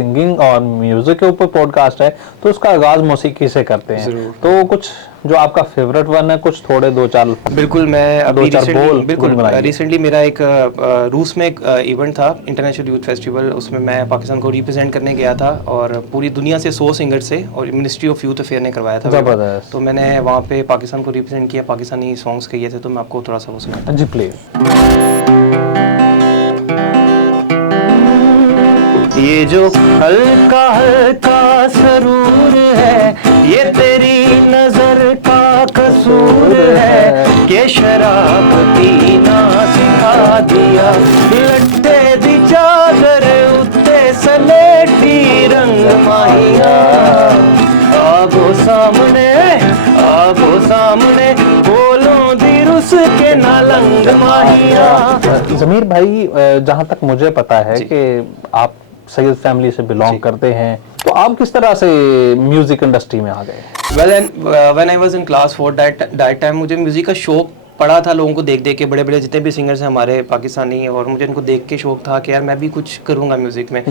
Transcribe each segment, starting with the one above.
Singing और music के ऊपर पॉडकास्ट है तो उसका आगाज मौसीकी से करते हैं। तो कुछ जो आपका फेवरेट वन है, कुछ थोड़े दो चार। बिल्कुल, मैं अभी रिसेंटली रिसेंटली मेरा एक रूस में एक इवेंट था, इंटरनेशनल यूथ फेस्टिवल। उसमें मैं पाकिस्तान को रिप्रेजेंट करने गया था और पूरी दुनिया से 100 सिंगर से, और मिनिस्ट्री ऑफ यूथ अफेयर ने करवाया था। जबरदस्त। तो मैंने वहाँ पे पाकिस्तान को रिप्रेजेंट किया, पाकिस्तानी सॉन्ग्स किए थे। तो मैं आपको थोड़ा सा वो सुनाता हूँ। जी प्लीज। ये जो हल्का हल्का सरूर है, ये तेरी नजर का कसूर है कि शराब पीना सिखा दिया। लट्टे दी चादर उत्ते सलेटी रंग माहिया, आगो सामने बोलो दी रुस के नालंग माहिया। ज़मीर भाई, जहाँ तक मुझे पता है कि आप सैयद फैमिली से बिलोंग करते हैं, तो आप किस तरह से म्यूजिक इंडस्ट्री में आ गए? When I was in class 4 that time मुझे म्यूजिक का शौक पड़ा था, लोगों को देख देख के, बड़े बड़े जितने भी सिंगर्स हैं हमारे पाकिस्तानी, और मुझे इनको देख के शौक था कि यार मैं भी कुछ करूँगा म्यूज़िक में।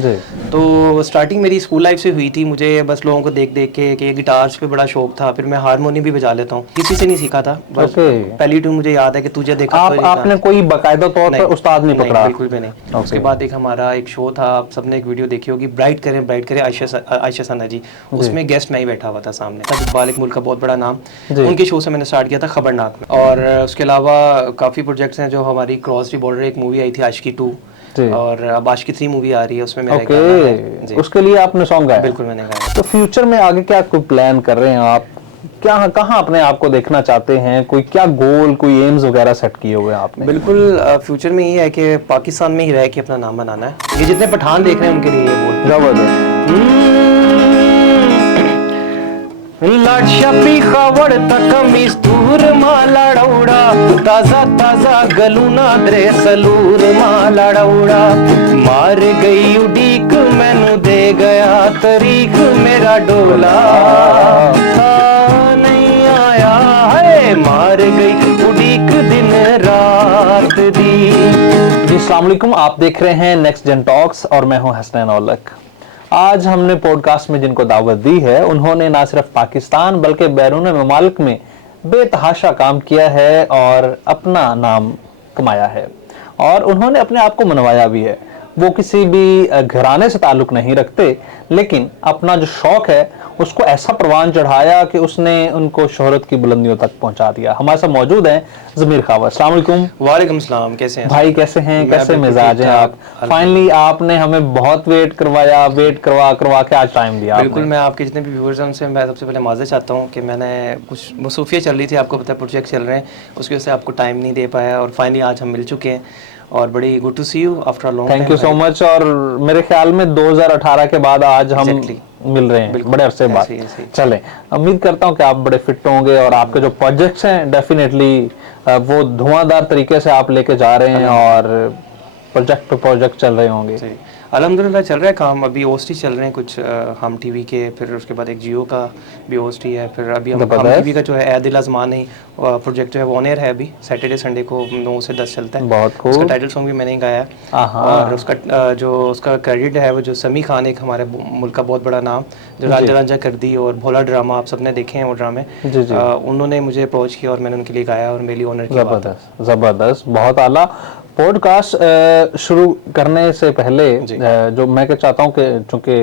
तो स्टार्टिंग मेरी स्कूल लाइफ से हुई थी। मुझे बस लोगों को देख देख के कि गिटार्स पे बड़ा शौक था। फिर मैं हारमोनियम भी बजा लेता हूँ, किसी से नहीं सीखा था। बस पहली ट्यून मुझे याद है कि तुझे देखा। आपने कोई बाकायदा तौर पर उस्ताद नहीं पकड़ा? बिल्कुल भी नहीं। उसके बाद एक हमारा एक शो था, आप सबने एक वीडियो देखी होगी, ब्राइट करें आयशा सना जी। उसमें गेस्ट मैं ही बैठा हुआ था सामने। इकबाल एक मुल्क का बहुत बड़ा नाम, उनके शो से मैंने स्टार्ट किया था खबरनाक में। और उसके अलावा काफ़ी प्रोजेक्ट्स हैं। जो हमारी क्रॉस दी बॉर्डर एक मूवी आई थी आशिकी 2, और अब आशिकी 3 मूवी आ रही है, उसमें मेरा गाना है। उसके लिए आपने सॉन्ग गाया? बिल्कुल मैंने गाया। तो फ्यूचर में आगे क्या कोई प्लान कर रहे हैं आप? कहाँ अपने आप को देखना चाहते हैं? कोई क्या गोल, कोई एम्स वगैरह सेट किए हुए हैं आपने? बिल्कुल, फ्यूचर में ये है कि पाकिस्तान में ही रह के अपना नाम बनाना है। ये जितने पठान देख रहे हैं उनके लिए ये जबरदस्त। लाडशापी खावड़ तकमीज दूर माला डौड़ा, ताजा ताजा गलूना द्रे सलूर माला डौड़ा। मार गई उडीक मैनू दे गया तरीक मेरा डोला, नहीं आया है मार गई उडीक दिन रात दी। अस्सलाम वालेकुम, आप देख रहे हैं नेक्स्ट जेन टॉक्स और मैं हूं हसनैन औलख। आज हमने पॉडकास्ट में जिनको दावत दी है, उन्होंने ना सिर्फ पाकिस्तान बल्कि बैरून ममालिक में बेतहाशा काम किया है और अपना नाम कमाया है, और उन्होंने अपने आप को मनवाया भी है। वो किसी भी घराने से ताल्लुक नहीं रखते, लेकिन अपना जो शौक है उसको ऐसा परवान चढ़ाया कि उसने उनको शोहरत की बुलंदियों तक पहुंचा दिया। हमारे साथ मौजूद हैं ज़मीर खावर। अस्सलाम वालेकुम। वालेकुम सलाम, कैसे हैं भाई? कैसे हैं, कैसे मिजाज हैं आप? फाइनली आपने हमें बहुत वेट करवाया, वेट करवा के आज टाइम दिया। बिल्कुल, मैं आपके जितने भी व्यूअर्स हैं उनसे मैं सबसे पहले माज़रत चाहता हूँ कि मैंने कुछ मसरूफियत चल रही थी, आपको पता है प्रोजेक्ट चल रहे हैं, उसकी वजह से आपको टाइम नहीं दे पाया, और फाइनली आज हम मिल चुके हैं और बड़ी good to see you after a long time. Thank you so much. और मेरे ख्याल में 2018 के बाद आज हम मिल रहे हैं, बड़े अरसे बाद। चलें, उम्मीद करता हूं कि आप बड़े फिट होंगे और आपके जो प्रोजेक्ट्स हैं डेफिनेटली वो धुआंधार तरीके से आप लेके जा रहे हैं और प्रोजेक्ट पे प्रोजेक्ट चल रहे होंगे। अल्हम्दुलिल्लाह चल रहा है काम। अभी ओएसटी चल रहे हैं कुछ हम टीवी के, फिर उसके बाद एक जियो का भी ओएसटी है, फिर अभी हम टीवी का जो है ए दिल आज़मां नहीं प्रोजेक्ट जो है वो ऑन एयर है अभी, सैटरडे संडे को 9 से 10 चलता है। बहुत खूब। उसका टाइटल सॉन्ग भी मैंने ही गाया है, और उसका जो उसका क्रेडिट है वो जो समी खान, एक हमारे मुल्क का बहुत बड़ा नाम, जो रांझा रांझा कर दी और भोला ड्रामा आप सबने देखे हैं वो ड्रामे, उन्होंने मुझे अप्रोच किया और मैंने उनके लिए गाया और मेरे लिए ऑनर की बात है। ज़बरदस्त, बहुत आला। पॉडकास्ट शुरू करने से पहले जो मैं चाहता हूँ कि चूंकि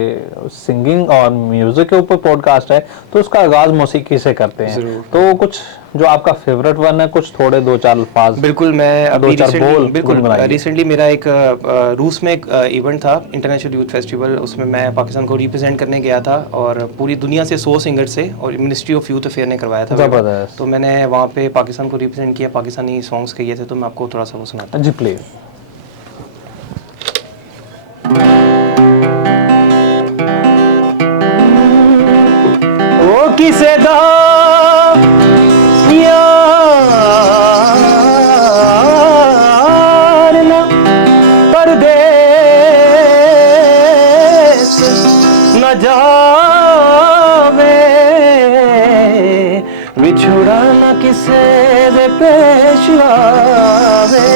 सिंगिंग और म्यूजिक के ऊपर पॉडकास्ट है तो उसका आगाज मौसीकी से करते हैं। तो कुछ जो आपका फेवरेट वन है, कुछ थोड़े दो चार अल्फाज। बिल्कुल, मैं अभी रिसेंटली मेरा एक रूस में एक इवेंट था, इंटरनेशनल यूथ फेस्टिवल। उसमें मैं पाकिस्तान को रिप्रेजेंट करने गया था और पूरी दुनिया से 100 सिंगर से, और मिनिस्ट्री ऑफ यूथ अफेयर ने करवाया था। जबरदस्त। तो मैंने वहाँ पे पाकिस्तान को रिप्रेजेंट किया, पाकिस्तानी सॉन्ग्स किए थे। तो मैं आपको थोड़ा सा वो सुनाता हूँ। जी प्लीज। ओ किसे दा जावे विछुड़ा न किसे दे पेश आवे,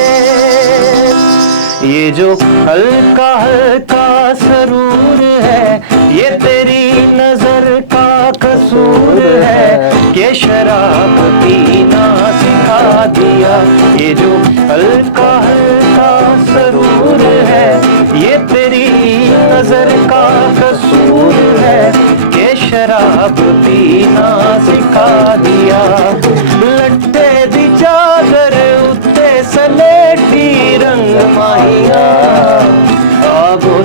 ये जो हल्का हल्का सरूर है, ये तेरी नजर का कसूर है कि शराब पीना सिखा दिया, ये जो हल्का हल्का सरूर है, ये तेरी नजर का कसूर है कि शराब पीना सिखा दिया। लट्टे दी चादर उत्ते सलेटी रंग माहिया, आगो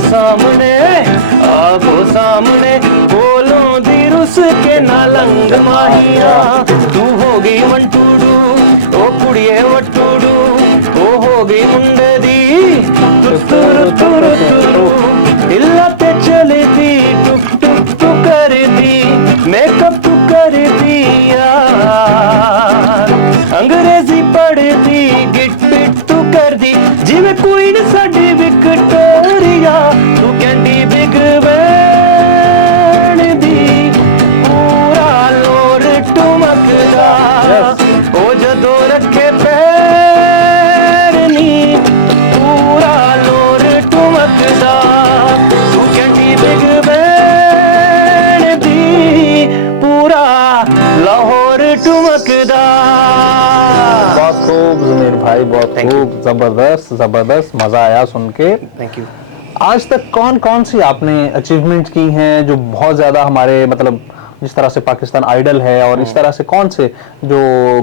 सामने बोलों दी रुस के नालंग माहिया। तू हो गई वंटूडू ओ कुड़िए वटूडू, ओ हो गई मुंडे दी तुरु तुरु तुरु, इल्ला ते चली दी टुक टुक टू कर दी, मेकअप तू कर दिया, अंग्रेजी पढ़ दी, गिट पिट तू कर दी, जिवे क्वीन साडी विक्टोरिया, तू कैंडी बिग बैन दी, पूरा लोर टुमकदा, ओ जदों रखे पैर नी, पूरा लोर टुमकदा, तू कैंडी बिग बैन दी, पूरा लाहौर टुमकदा। बहुत खूब जमीर भाई, बहुत खूब, जबरदस्त, मजा आया सुन के। Thank you. आज तक कौन कौन सी आपने अचीवमेंट की हैं जो बहुत ज्यादा हमारे मतलब जिस तरह से पाकिस्तान आइडल है और इस तरह से कौन से जो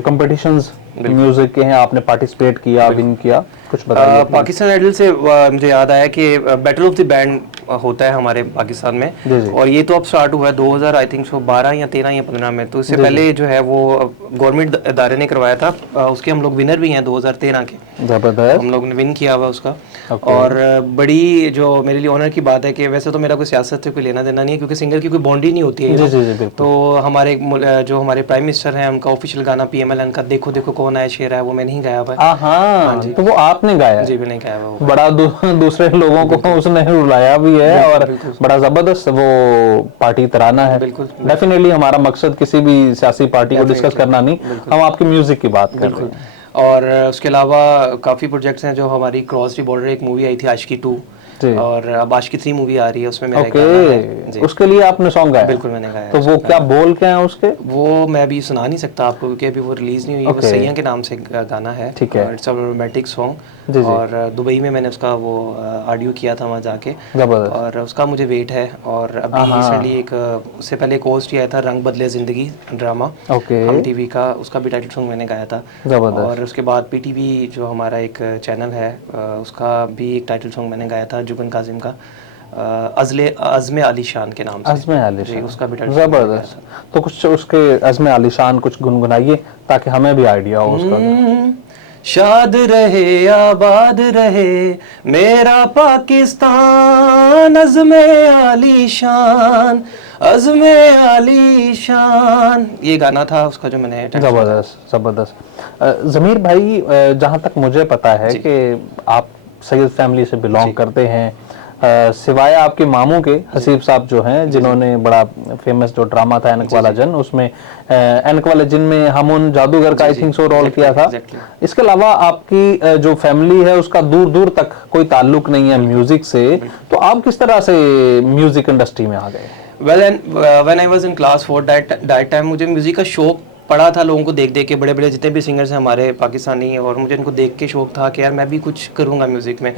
कंपटीशंस म्यूजिक के हैं आपने पार्टिसिपेट किया, विन किया, कुछ बताइए। पाकिस्तान आइडल से मुझे याद आया कि बैटल ऑफ द बैंड होता है हमारे पाकिस्तान में, जी। और ये तो अब स्टार्ट हुआ है 2000 आई थिंक 12 या 13 या 15 में। तो इससे पहले जो है वो गवर्नमेंट इदारे ने करवाया था, उसके हम लोग विनर भी हैं 2013 के। जबरदस्त। हम लोग ने विन किया हुआ उसका। और बड़ी जो मेरे लिए ऑनर की बात है कि वैसे तो मेरा कोई सियासत से कोई लेना देना नहीं है, क्योंकि सिंगर की कोई बाउंड्री नहीं होती है। जी, तो हमारे जो हमारे प्राइम मिनिस्टर हैं उनका ऑफिशियल गाना PMLN का देखो देखो कौन आया शेर है, वो मैंने ही गाया हुआ है। हाँ जी, तो वो आपने गाया? जी, मैंने गाया हुआ। बड़ा दूसरे लोगों को उसने रुलाया भी है और बड़ा जबरदस्त वो पार्टी तराना है। डेफिनेटली हमारा मकसद किसी भी सियासी पार्टी को डिस्कस करना नहीं, हम आपकी म्यूजिक की बात कर रहे हैं। और उसके अलावा काफ़ी प्रोजेक्ट्स हैं, जो हमारी क्रॉस दी बॉर्डर एक मूवी आई थी आशिकी 2, और अब आशिकी 3 मूवी आ रही है, उसमें मेरा गाना है। उसके लिए आपने सॉन्ग गाया? बिल्कुल मैंने गाया। तो वो क्या बोल क्या है उसके? वो मैं अभी सुना नहीं सकता आपको, क्योंकि अभी वो रिलीज नहीं हुई है। वो सैया के नाम से गाना है। ठीक है। इट्स अ रोमांटिक सॉन्ग, और दुबई में मैंने उसका वो ऑडियो किया था वहाँ जाके, और उसका मुझे वेट है। और अभी रिसेंटली एक उससे पहले एक होस्ट आया था रंग बदले जिंदगी ड्रामा, हम टीवी का, उसका भी टाइटल सॉन्ग मैंने गाया था। और उसके बाद PTV जो हमारा एक चैनल है, उसका भी एक टाइटल सॉन्ग मैंने गाया था जुबन काजिम का, अज़्म आलीशान के नाम से। अज़्म आलीशान, उसका भी टाइटल जबरदस्त। तो कुछ उसके अज़्म आलीशान कुछ गुनगुनाइए ताकि हमें भी आइडिया हो उसका। शाद रहे आबाद रहे मेरा पाकिस्तान, अज़्म आलीशान, अज़्म आलीशान, ये गाना था उसका जो मैंने। जबरदस्त। ज़मीर भाई, जहाँ तक मुझे पता है कि आप सैयद फैमिली से बिलोंग करते हैं, सिवाय आपके मामू के हसीब साहब जो हैं, जिन्होंने बड़ा फेमस जो ड्रामा था एनक वाला जन, उसमें एनक वाला जिन में हामून जादूगर का आई थिंक सो रोल किया था। इसके अलावा आपकी जो फैमिली है उसका दूर दूर तक कोई ताल्लुक नहीं है म्यूजिक से, तो आप किस तरह से म्यूजिक इंडस्ट्री में आ गए? When I was in class 4 that time मुझे म्यूजिक का शौक पड़ा था, लोगों को देख देख के, बड़े बड़े जितने भी सिंगर्स हैं हमारे पाकिस्तानी, और मुझे इनको देख के शौक था कि यार मैं भी कुछ करूँगा म्यूज़िक में।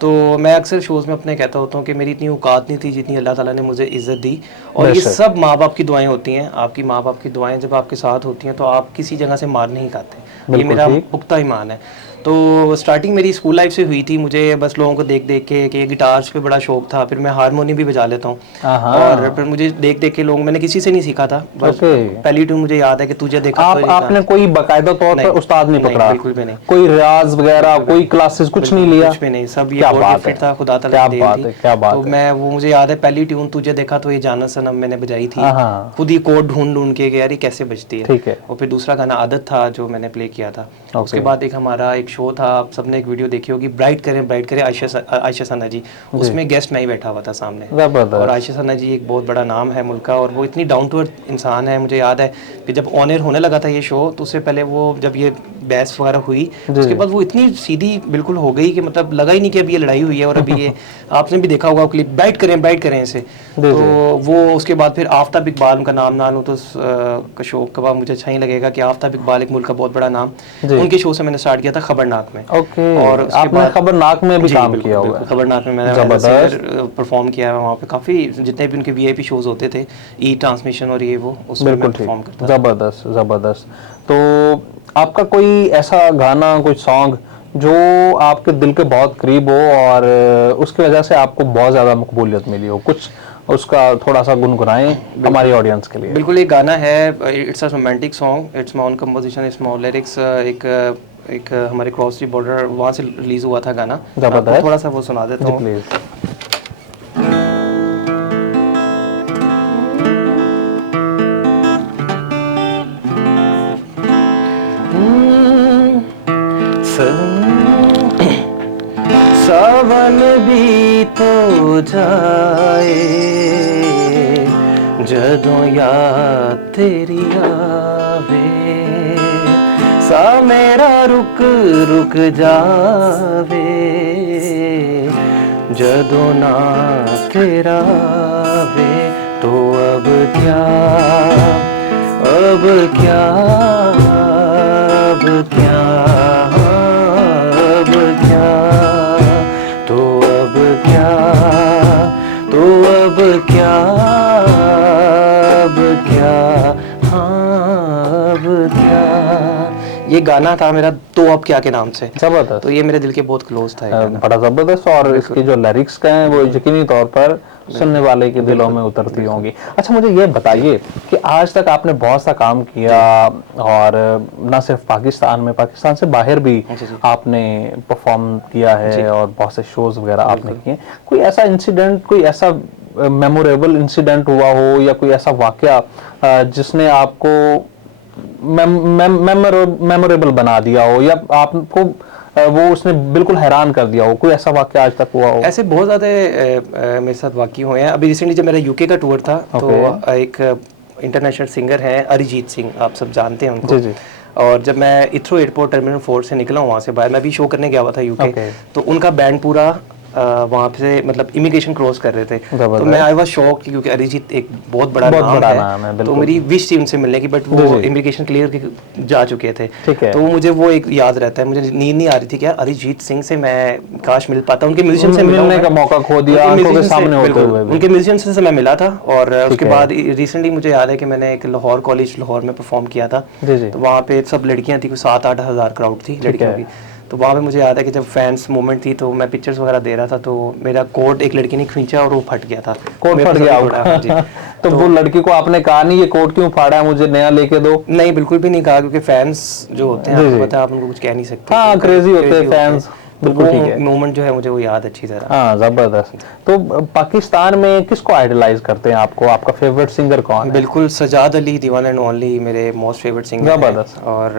तो मैं अक्सर शोज़ में अपने कहता होता हूँ कि मेरी इतनी औकात नहीं थी जितनी अल्लाह ताला ने मुझे इज़्ज़त दी, और ये सब माँ बाप की दुआएं होती हैं। आपकी माँ बाप की दुआएं जब आपके साथ होती हैं तो आप किसी जगह से मार नहीं खाते, ये मेरा पुख्ता ईमान है। तो स्टार्टिंग मेरी स्कूल लाइफ से हुई थी, मुझे बस लोगों को देख देख के कि गिटार्स पे बड़ा शौक था, फिर मैं हारमोनियम भी बजा लेता हूँ, और फिर मुझे देख देख के लोग, मैंने किसी से नहीं सीखा था, बस पहली ट्यून मुझे याद है कि तुझे देखा। आपने कोई बाकायदा तौर पर उस्ताद नहीं पकड़ा? बिल्कुल भी नहीं। कोई रियाज वगैरह, कोई क्लासेस कुछ नहीं लिया? कुछ भी नहीं, सब ये गिफ्ट था खुदा ताला की देन थी। तो मैं वो मुझे याद है पहली ट्यून तुझे देखा तो ये जाना सनम मैंने बजाई थी, खुद ही कोड ढूंढ ढूंढ के यार ये कैसे बजती है। और फिर दूसरा गाना आदत था जो मैंने प्ले किया था। उसके बाद एक हमारा एक शो था, आप सबने एक वीडियो देखी होगी, ब्राइट करें आयशा सना जी, उसमें गेस्ट मैं ही बैठा हुआ था सामने। और आयशा सना जी एक बहुत बड़ा नाम है मुल्क का, और वो इतनी डाउन टू अर्थ इंसान है। मुझे याद है कि जब ऑन एयर होने लगा था ये शो, तो उससे पहले वो जब ये बहस वगैरह हुई, उसके बाद वो इतनी सीधी बिल्कुल हो गई कि मतलब लगा ही नहीं कि अभी ये लड़ाई हुई है। और अभी ये आपने भी देखा होगा क्लिप, ब्राइट करें इसे। तो वो उसके बाद फिर आफ्ताब इकबाल, उनका नाम ना लूँ तो शो का मुझे अच्छा ही लगेगा कि आफ्ताब इकबाल एक मुल्क का बहुत बड़ा नाम, उनके शो से मैंने स्टार्ट किया था खबरनाक में। और आपने खबरनाक में भी काम किया हुआ है? खबरनाक में मैंने परफॉर्म किया है वहाँ पे। काफ़ी जितने भी उनके VIP शोज होते थे, ई ट्रांसमिशन और ये वो, उसमें मैं परफॉर्म करता था। जबरदस्त। तो आपका कोई ऐसा गाना, कोई सॉन्ग जो आपके दिल के बहुत करीब हो और उसकी वजह से आपको बहुत ज़्यादा मकबूलियत मिली हो, कुछ उसका थोड़ा सा गुनगुनाएं हमारी ऑडियंस के लिए? बिल्कुल, एक गाना है, it's a romantic song, it's my own composition, it's my lyrics. एक हमारे क्रॉस दी बॉर्डर वहाँ से रिलीज हुआ था गाना, थोड़ा सा वो सुना देता हूँ प्लीज। सावन भी तो जाए जदों याद तेरी आवे, सा मेरा रुक जावे जदों ना तेरा वे। तो अब क्या अब क्या अब क्या अब क्या, तो अब क्या तो अब क्या अब क्या, हाँ अब क्या। ये गाना था मेरा तो अब क्या के नाम से। जबरदस्त। तो ये मेरे दिल के बहुत क्लोज था ये गाना। बड़ा जबरदस्त। और इसके जो लिरिक्स का है वो यकीनी तौर पर सुनने वाले के दिलों में उतरती होंगी। अच्छा, मुझे ये बताइए कि आज तक आपने बहुत सा काम किया और न सिर्फ पाकिस्तान में, पाकिस्तान से बाहर भी आपने परफॉर्म किया है और बहुत से शोज वगैरह आपने किए। कोई ऐसा इंसिडेंट, कोई ऐसा मेमोरेबल इंसिडेंट हुआ हो या कोई ऐसा वाकया जिसने आपको मेमोरेबल बना दिया हो या आपको वो उसने बिल्कुल हैरान कर दिया हो, कोई ऐसा वाकया आज तक हुआ हो? ऐसे बहुत ज़्यादा मेरे साथ वाकये हुए हैं। अभी रिसेंटली जब मेरा UK का टूर था, तो एक इंटरनेशनल सिंगर है अरिजीत सिंह, आप सब जानते हैं उनको। जी। और जब मैं इथ्रो एयरपोर्ट टर्मिनल 4 से निकला वहाँ से बाहर, मैं भी शो करने गया हुआ था UK, तो उनका बैंड पूरा वहाँ पे मतलब इमिग्रेशन क्रॉस कर रहे थे। तो मैं आई वाज शॉक क्योंकि अरिजीत एक बहुत बड़ा नाम है। तो मेरी विश थी उनसे मिलने की, बट वो इमिग्रेशन क्लियर जा चुके थे। तो मुझे वो एक याद रहता है, मुझे नींद नहीं आ रही थी कि अरिजीत सिंह से मैं काश मिल पाता, उनके म्यूजिशियन से मिलने का मौका खो दिया आंखों के सामने होते हुए। उनके म्यूजिशियन से मैं मिला था। और उसके बाद रिसेंटली मुझे याद है कि मैंने एक लाहौर कॉलेज लाहौर में परफॉर्म किया था। तो वहाँ पे सब लड़कियाँ थी, 7-8 हज़ार क्राउड थी लड़कियों की। तो वहाँ पे मुझे याद है कि जब फैंस मूवमेंट थी तो मैं पिक्चर्स वगैरह दे रहा था, तो मेरा कोट एक लड़की ने खींचा और वो फट गया था। कोट फट गया तो वो लड़की को आपने कहा नहीं ये कोट क्यों फाड़ा है, मुझे नया लेके दो? नहीं, बिल्कुल भी नहीं कहा, क्योंकि फैंस जो होते हैं आपको पता है, आप उनको कुछ कह नहीं सकते। हाँ, क्रेजी होते हैं फैंस। बिल्कुल ठीक है। मोमेंट जो है मुझे वो याद अच्छी तरह। हाँ, जबरदस्त। तो पाकिस्तान में किसको आइडलाइज करते हैं आपको? आपका फेवरेट सिंगर कौन है? बिल्कुल सजाद अली, दी वन एंड ओनली, मेरे मोस्ट फेवरेट सिंगर हैं। और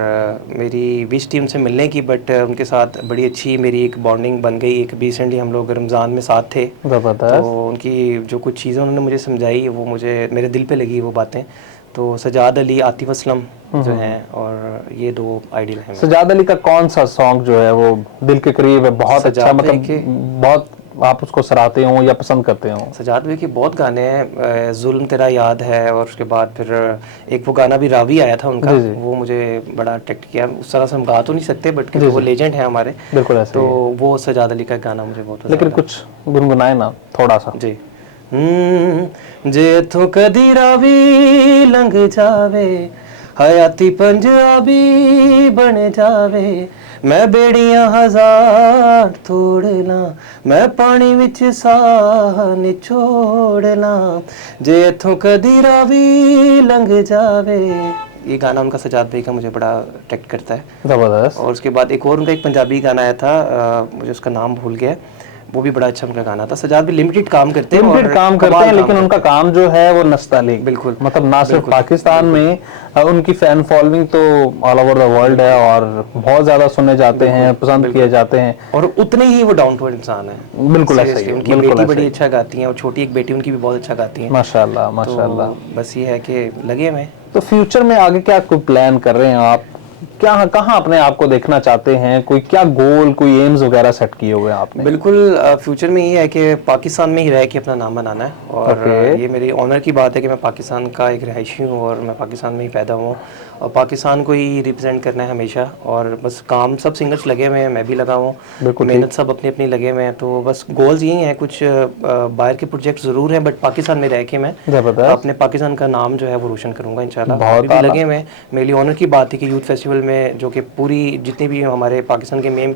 मेरी विश थी उनसे मिलने की, बट उनके साथ बड़ी अच्छी मेरी एक बॉन्डिंग बन गई। एक रिसेंटली हम लोग रमज़ान में साथ थे, तो उनकी जो कुछ चीज़ें उन्होंने मुझे समझाई वो मुझे मेरे दिल पे लगी वो बातें। तो सजाद अली, आतिफ असलम जो हैं, और ये 2 आइडियल हैं। सजाद अली का कौन सा सॉन्ग जो है वो दिल के करीब है, बहुत अच्छा, मतलब बहुत आप उसको सराहते हो या पसंद करते हो? सजाद अली के बहुत गाने हैं, जुल्म तेरा याद है, और उसके बाद फिर एक वो गाना भी रावी आया था उनका, वो मुझे बड़ा अट्रैक्ट किया। उस तरह से हम गा तो नहीं सकते, बट वो लेजेंड है हमारे। बिल्कुल ऐसे। तो वो सजाद अली का गाना मुझे बहुत पसंद है। लेकिन कुछ गुनगुनाए ना थोड़ा सा। जी। जे तो कदी रावी लंघ जावे, हयाती पंजाबी बन जावे, मैं बेड़ियां 1000 तोड़ ला, मैं पानी विच साह निचोड़ ला, जे इथों कदी रावी लंघ जावे। ये गाना उनका सजाद भाई का मुझे बड़ा अट्रैक्ट करता है। जबरदस्त। और उसके बाद एक और उनका एक पंजाबी गाना आया था, मुझे उसका नाम भूल गया, वो भी बड़ा अच्छा उनका गाना था। सजाद भी लिमिटेड काम करते हैं, लेकिन उनका काम जो है वो नस्तालिक, बिल्कुल, मतलब ना सिर्फ पाकिस्तान में उनकी फैन फॉलोइंग तो ऑल ओवर द वर्ल्ड है और बहुत ज्यादा सुने जाते हैं, पसंद किए जाते हैं, और उतने ही वो डाउन टू अर्थ इंसान है। बिल्कुल ऐसा ही है। उनकी बेटी बड़ी अच्छा गाती है और छोटी एक बेटी उनकी भी बहुत अच्छा गाती है, माशाल्लाह माशाल्लाह। तो बस ये है कि लगे हुए। तो फ्यूचर में आगे क्या कोई प्लान कर रहे हैं आप, क्या कहाँ अपने आप को देखना चाहते हैं, कोई क्या गोल, कोई एम्स वगैरह सेट किए हुए हैं आपने? बिल्कुल, फ्यूचर में ये है कि पाकिस्तान में ही रह के अपना नाम बनाना है, और ये मेरी ऑनर की बात है कि मैं पाकिस्तान का एक रहायशी हूँ और मैं पाकिस्तान में ही पैदा हुआ और पाकिस्तान को ही रिप्रेजेंट करना है हमेशा। और बस काम सब सिंगर्स लगे हुए हैं, मैं भी लगा हूँ, मेहनत सब अपनी अपनी लगे हुए हैं। तो बस गोल्स यही हैं, कुछ बाहर के प्रोजेक्ट ज़रूर हैं, बट पाकिस्तान में रह के मैं अपने पाकिस्तान का नाम जो है वो रोशन करूँगा इंशाल्लाह। अभी भी लगे हुए हैं। मेरी ऑनर की बात थी कि यूथ फेस्टिवल में, जो कि पूरी जितनी भी हमारे पाकिस्तान के मेन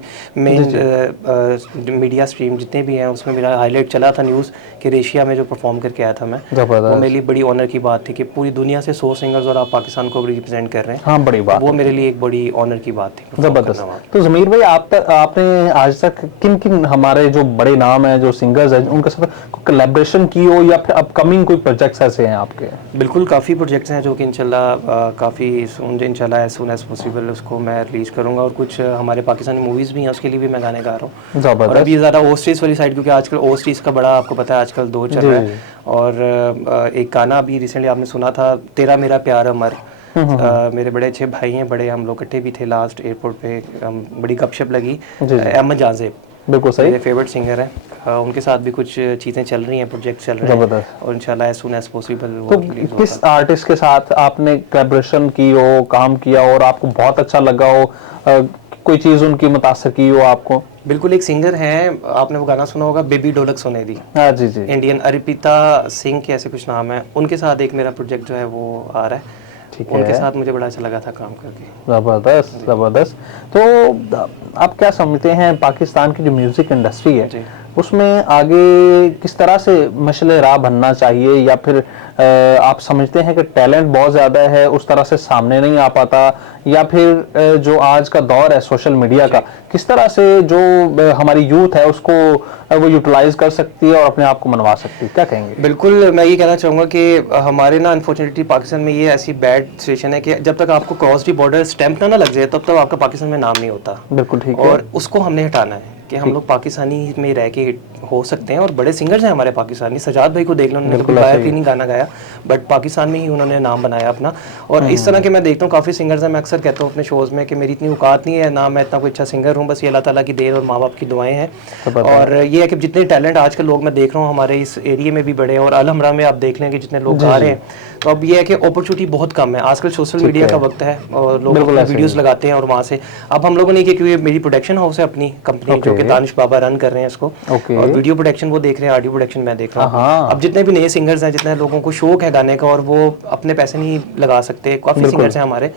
मीडिया स्ट्रीम जितने भी हैं, उसमें मेरा हाईलाइट चला था न्यूज़ कि एशिया में जो परफॉर्म करके आया था मैं, वो मेरे लिए बड़ी ऑनर की बात थी कि पूरी दुनिया से 100 सिंगर्स और आप पाकिस्तान को रिप्रेजेंट कर रहे हैं। हाँ, बड़ी बात, वो मेरे लिए एक बड़ी ऑनर की बात थी। जबरदस्त। तो ज़मीर भाई, आपने आज तक किन किन हमारे जो बड़े नाम हैं, जो सिंगर्स हैं, उनके साथ कोलैबोरेशन की हो या फिर अपकमिंग कोई प्रोजेक्ट्स ऐसे हैं आपके? बिल्कुल, काफ़ी प्रोजेक्ट्स हैं जो कि इंशाल्लाह काफ़ी इंशाल्लाह एज सून एज पॉसिबल उसको मैं रिलीज़ करूँगा। और कुछ हमारे पाकिस्तानी मूवीज़ भी हैं, उसके लिए भी मैं गाने गा रहा हूँ। और अभी ज़्यादा ओस्ट्रीज वाली साइड, क्योंकि आजकल ओस्ट्रीज का बड़ा आपको पता है आजकल दौर चल रहा है। और एक गाना अभी रिसेंटली आपने सुना था, तेरा मेरा प्यार अमर। मेरे बड़े अच्छे भाई हैं, बड़े हम लोग इकट्ठे भी थे लास्ट एयरपोर्ट पे, बड़ी गपशप लगी। अहमद जाज़ेब, बिल्कुल सही, मेरे फेवरेट सिंगर हैं, उनके साथ भी कुछ चीज़ें चल रही हैं, प्रोजेक्ट चल रहे हैं, और इंशाल्लाह एज सून एज पॉसिबल। तो किस आर्टिस्ट के साथ आपने कोलैबोरेशन की हो, काम किया और आपको बहुत अच्छा लगा हो, कोई चीज़ उनकी मुतासर की हो आपको? बिल्कुल, एक सिंगर हैं, आपने वो गाना सुना होगा, बेबी ढोलक सोनेदी। हाँ जी जी, इंडियन, अर्पिता सिंह के ऐसे कुछ नाम है, उनके साथ एक मेरा प्रोजेक्ट जो है वो आ रहा है। ठीक है, उनके साथ मुझे बड़ा अच्छा लगा था काम करके। ज़बरदस्त ज़बरदस्त। तो आप क्या समझते हैं पाकिस्तान की जो म्यूज़िक इंडस्ट्री है उसमें आगे किस तरह से मशले राह बनना चाहिए, या फिर आप समझते हैं कि टैलेंट बहुत ज़्यादा है उस तरह से सामने नहीं आ पाता, या फिर जो आज का दौर है सोशल मीडिया का, किस तरह से जो हमारी यूथ है उसको वो यूटिलाइज कर सकती है और अपने आप को मनवा सकती है? क्या कहेंगे? बिल्कुल, मैं ये कहना चाहूँगा कि हमारे ना अनफॉर्चुनेटली पाकिस्तान में ये ऐसी बैड सिचुएशन है कि जब तक आपको क्रॉस दी बॉर्डर स्टैंप ना लग जाए तब तक आपका पाकिस्तान में नाम नहीं होता। बिल्कुल ठीक है, और उसको हमने हटाना है कि हम लोग पाकिस्तानी में रह के हो सकते हैं। और बड़े सिंगर्स हैं हमारे पाकिस्तानी, सजाद भाई को देख लो, उन्होंने बाहर भी नहीं गाना गाया, बट पाकिस्तान में ही उन्होंने नाम बनाया अपना। और इस तरह के मैं देखता हूँ काफ़ी सिंगर्स हैं। मैं अक्सर कहता हूँ अपने शोज़ में कि मेरी इतनी औकात नहीं है, ना मैं इतना कोई अच्छा सिंगर हूँ, बस ये अल्लाह ताला की देन और माँ बाप की दुआएं हैं। और ये है कि जितने टैलेंट आजकल लोग मैं देख रहा हूँ हमारे इस एरिया में भी बड़े हैं, और अलहमरा में आप देख लेंगे जितने लोग गा रहे हैं, तो अब ये है कि अपॉर्चुनिटी बहुत कम है। आजकल सोशल मीडिया का वक्त है और लोग वीडियोस लगाते हैं, और वहाँ से अब हम लोगों ने क्योंकि मेरी प्रोडक्शन हाउस है अपनी कंपनी, जो कि दानिश बाबा रन कर रहे हैं इसको, और वीडियो प्रोडक्शन वो देख रहे हैं, ऑडियो प्रोडक्शन मैं देख रहा हूँ। अब जितने भी नए सिंगर्स हैं, जितने लोगों को शौक है गाने का और वो अपने पैसे नहीं लगा सकते, काफ़ी सिंगर्स हैं हमारे,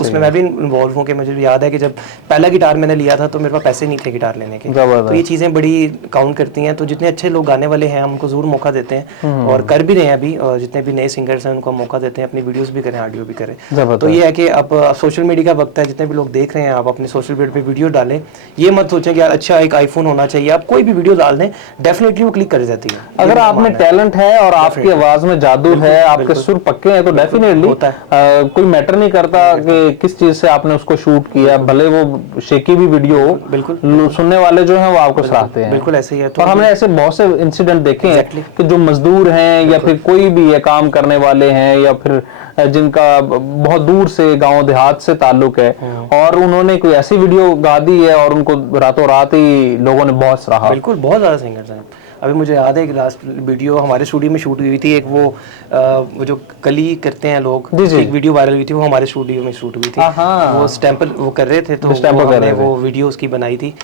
उसमें मैं भी इन्वॉल्व हूँ। कि मुझे याद है कि जब पहला गिटार मैंने लिया था तो मेरे पास पैसे नहीं थे गिटार लेने के, तो ये चीज़ें बड़ी काउंट करती हैं। तो जितने अच्छे लोग गाने वाले हैं हम उनको ज़रूर मौका देते हैं और कर भी रहे हैं अभी, और जितने भी नए सिंगर्स हैं उनको मौका देते हैं, अपनी वीडियोस भी करें, ऑडियो भी करें। तो ये है कि अब सोशल मीडिया का वक्त है, जितने भी लोग देख रहे हैं आप अपने सोशल मीडिया पे वीडियो डालें, ये मत सोचें कि यार अच्छा एक आईफोन होना चाहिए, आप कोई भी वीडियो डाल दें, डेफिनेटली वो क्लिक कर जाती है। अगर आप में टैलेंट है और आपकी आवाज में जादू है, आपके सुर पक्के हैं, तो डेफिनेटली कोई मैटर नहीं करता कि किस चीज से आपने उसको शूट किया, भले वो शेकी भी वीडियो हो, बिल्कुल सुनने वाले जो हैं वो आपको सराहते हैं। बिल्कुल ऐसे ही है। और हमने ऐसे बहुत से इंसिडेंट देखे हैं कि जो मजदूर हैं या फिर कोई भी है काम करने वाले हैं, या फिर जिनका बहुत दूर से गांव देहात से ताल्लुक है, और उन्होंने कोई ऐसी वीडियो गा दी है और उनको रातों रात ही लोगों ने बहुत सराहा। बिल्कुल, बहुत ज़्यादा सिंगर्स हैं। अभी मुझे याद है एक लास्ट वीडियो हमारे स्टूडियो में शूट हुई थी, एक वो जो कली करते हैं लोग, एक वीडियो वायरल हुई थी, वो हमारे स्टूडियो में शूट हुई थी। वो स्टैंपल वो कर रहे थे, तो हमने वो वीडियो उसकी बनाई थी।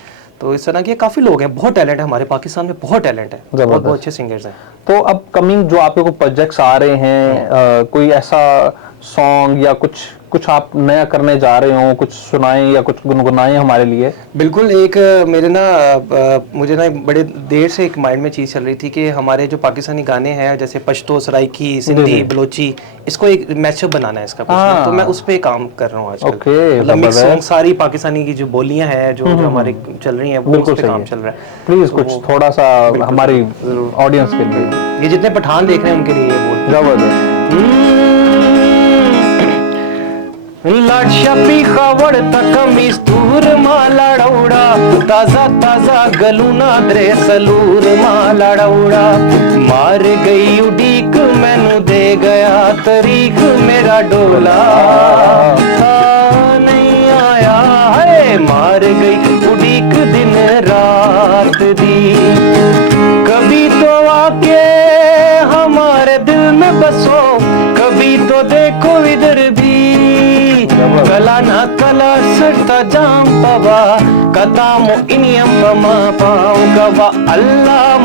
तो इस तरह के काफ़ी लोग हैं, बहुत टैलेंट है हमारे पाकिस्तान में, बहुत टैलेंट है, बहुत अच्छे सिंगर्स हैं। तो अब कमिंग जो आपके को प्रोजेक्ट्स आ रहे हैं, कोई ऐसा सॉन्ग या कुछ कुछ आप नया करने जा रहे हो, कुछ सुनाएं या कुछ गुनगुनाएं हमारे लिए। बिल्कुल। एक मेरे ना मुझे ना बड़े देर से एक माइंड में चीज़ चल रही थी कि हमारे जो पाकिस्तानी गाने हैं जैसे पश्तो, सराइकी, सिंधी, बलोची, इसको एक मैशअप बनाना है इसका कुछ ना, तो मैं उस पे काम कर रहा हूँ आजकल। मतलब मिक्स सॉन्ग, सारी पाकिस्तानी की जो बोलियां हैं जो हमारे चल रही हैं वो उस पे काम चल रहा है। प्लीज कुछ थोड़ा सा हमारी ऑडियंस के लिए, ये जितने पठान देख रहे हैं उनके लिए ये बोल। जबरदस्त। लाडशापी खावड़ कमीज दूर माला डौड़ा, ताजा ताजा गलूना द्रे सलूर माला डौड़ा, मार गई उडीक मैनू दे गया तरीक मेरा डोला, नहीं आया है मार गई उडीक दिन रात दी, कभी तो आके हमारे दिल में बसो, कभी तो देखो इधर भी, कला ना कला सटता जाम पवा, कतामो इनियम पमा पाऊ गवा, अल्लाह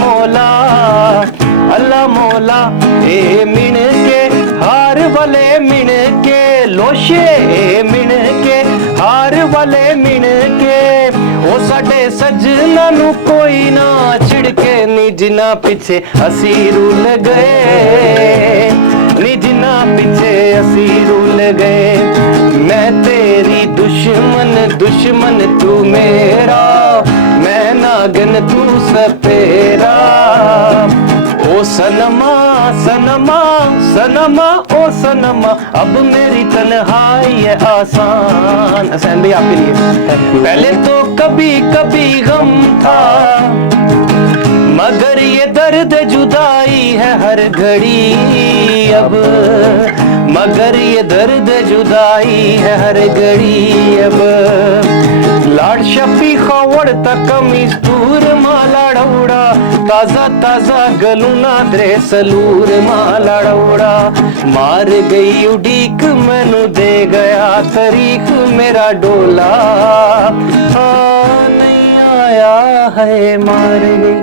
मौला ए मिण के हार वाले मिण के लोशे, ए मिण के हार वाले मिण के, ओ साडे सजना नू कोई ना छिड़के, नी जिना पीछे असी रूल गए, नी जिना पीछे असी रूल गए, मैं तेरी दुश्मन तू मेरा, मैं नागन तू सपेरा, ओ सनमा ओ सनमा, अब मेरी तन्हाई है आसान। हसैन भाई आपके लिए। पहले तो कभी कभी गम था, मगर ये दर्द जुदाई है हर घड़ी अब, मगर ये दर्द जुदाई है हर घड़ी अब, लाड शफी खवड़ कमीज दूर माला डौड़ा, ताजा ताजा गलूना द्रे सलूर माला डौड़ा, मार गई उडीक मैनू दे गया तरीक मेरा डोला, नहीं आया है मार गई।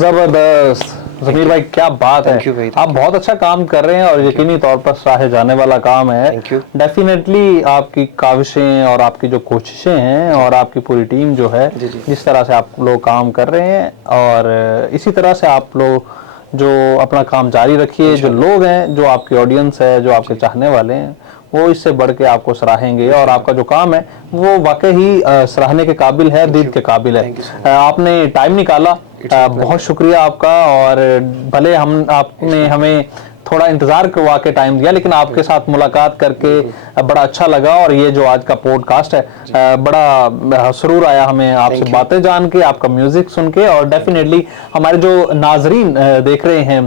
जबरदस्त ज़मीर भाई, क्या बात है। आप बहुत अच्छा काम कर रहे हैं और यकीनी तौर पर सराहे जाने वाला काम है। डेफिनेटली आपकी काविशें और आपकी जो कोशिशें हैं और आपकी पूरी टीम जो है, जिस तरह से आप लोग काम कर रहे हैं, और इसी तरह से आप लोग जो अपना काम जारी रखिए। जो लोग हैं, जो आपकी ऑडियंस है, जो आपके चाहने वाले हैं, वो इससे बढ़ के आपको सराहेंगे और आपका जो काम है वो वाकई ही सराहने के काबिल है, दीद के काबिल है। आपने टाइम निकाला, बहुत शुक्रिया आपका। और भले आपने हमें थोड़ा इंतजार करवा के टाइम दिया, लेकिन आपके साथ मुलाकात करके बड़ा अच्छा लगा। और ये जो आज का पॉडकास्ट है, बड़ा सुरूर आया हमें आपसे बातें जान के, आपका म्यूजिक सुन के। और डेफिनेटली हमारे जो नाजरीन देख रहे हैं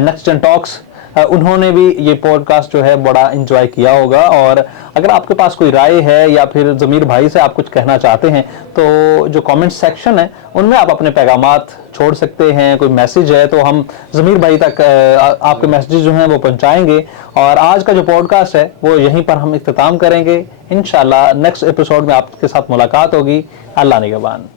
नेक्स्ट जेन टॉक्स, उन्होंने भी ये पॉडकास्ट जो है बड़ा एंजॉय किया होगा। और अगर आपके पास कोई राय है या फिर ज़मीर भाई से आप कुछ कहना चाहते हैं, तो जो कमेंट सेक्शन है उनमें आप अपने पैगामात छोड़ सकते हैं। कोई मैसेज है तो हम ज़मीर भाई तक आपके मैसेज जो हैं वो पहुंचाएंगे। और आज का जो पॉडकास्ट है वो यहीं पर हम इख्तिताम करेंगे। इंशाल्लाह नेक्स्ट एपिसोड में आपके साथ मुलाकात होगी। अल्लाह निगहबान।